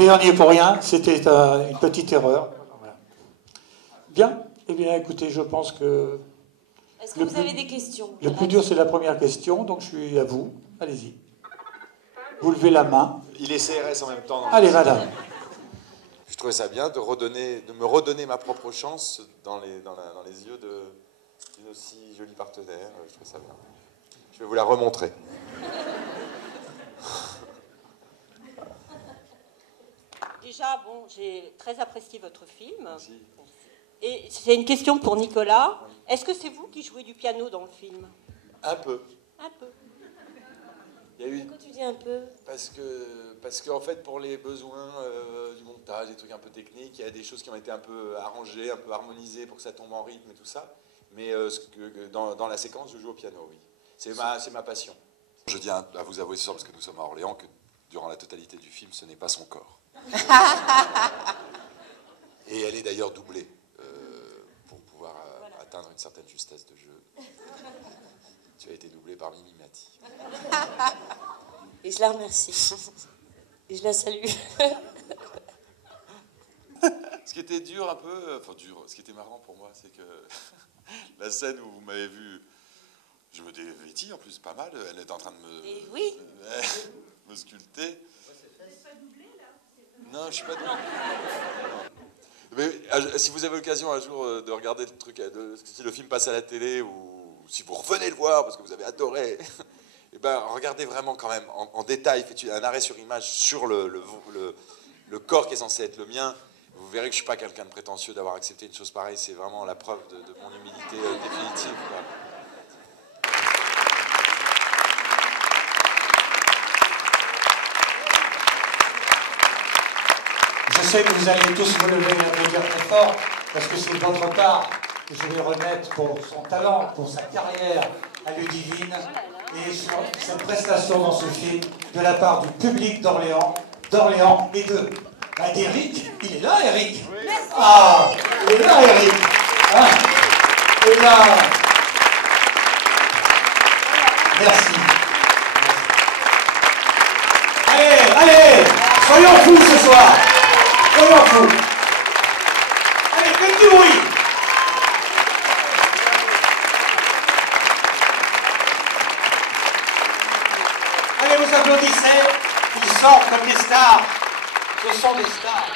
Mais on n'y est pour rien, c'était une petite erreur. Voilà. Bien, eh bien écoutez, je pense que... Est-ce que vous avez des questions? Le plus dur, c'est la première question, donc je suis à vous. Allez-y. Vous levez la main. Il est CRS en même temps. Allez, madame. Je trouvais ça bien de me redonner ma propre chance dans les yeux d'une aussi jolie partenaire. Je trouvais ça bien. Je vais vous la remontrer. Déjà, bon, j'ai très apprécié votre film. Merci. Et c'est une question pour Nicolas. Est-ce que c'est vous qui jouez du piano dans le film? Un peu. Un peu. Il y a eu... Pourquoi tu dis un peu? Parce que en fait, pour les besoins du montage, des trucs un peu techniques, il y a des choses qui ont été un peu arrangées, un peu harmonisées pour que ça tombe en rythme et tout ça. Mais dans la séquence, je joue au piano, oui. C'est ma passion. Je tiens à vous avouer ce soir, parce que nous sommes à Orléans, que durant la totalité du film, ce n'est pas son corps. Et elle est d'ailleurs doublée pour pouvoir atteindre une certaine justesse de jeu. Tu as été doublée par Mimi Mati. Et je la remercie. Et je la salue. Ce qui était dur un peu, enfin dur, ce qui était marrant pour moi, c'est que la scène où vous m'avez vu, je me dévêtis en plus pas mal, elle est en train de me sculpter. Vous n'êtes pas doublé là? Non, je suis pas doublé. Mais si vous avez l'occasion un jour de regarder le truc, si le film passe à la télé ou si vous revenez le voir parce que vous avez adoré, et ben regardez vraiment quand même en détail, faites un arrêt sur image sur le corps qui est censé être le mien. Vous verrez que je suis pas quelqu'un de prétentieux d'avoir accepté une chose pareille. C'est vraiment la preuve de mon humilité définitive, quoi. Je sais que vous allez tous vous lever et me dire très fort, parce que c'est de votre part que je vais remettre pour son talent, pour sa carrière à Ludivine, et sur cette prestation dans ce film, de la part du public d'Orléans et d'Éric. Il est là, Eric. Ah, il est là, Eric. Hein? Et là, merci. Allez, soyons fous ce soir. Soyons fous. Allez, faites du bruit. Allez, vous applaudissez. Ils sortent comme des stars. Ce sont des stars.